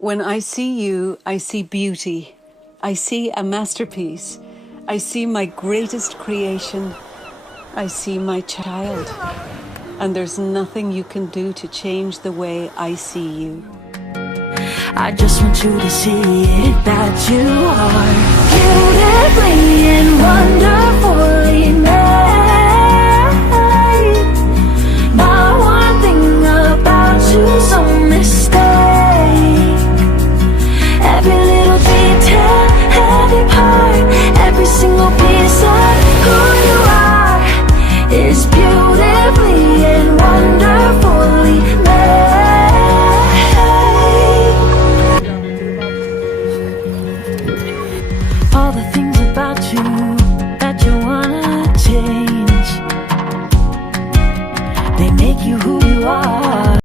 When I see you, I see beauty. I see a masterpiece. I see my greatest creation. I see my child. And there's nothing you can do to change the way I see you. I just want you to see it, that you are beautifully and wonderfully made. Not one thing about you so mistaken.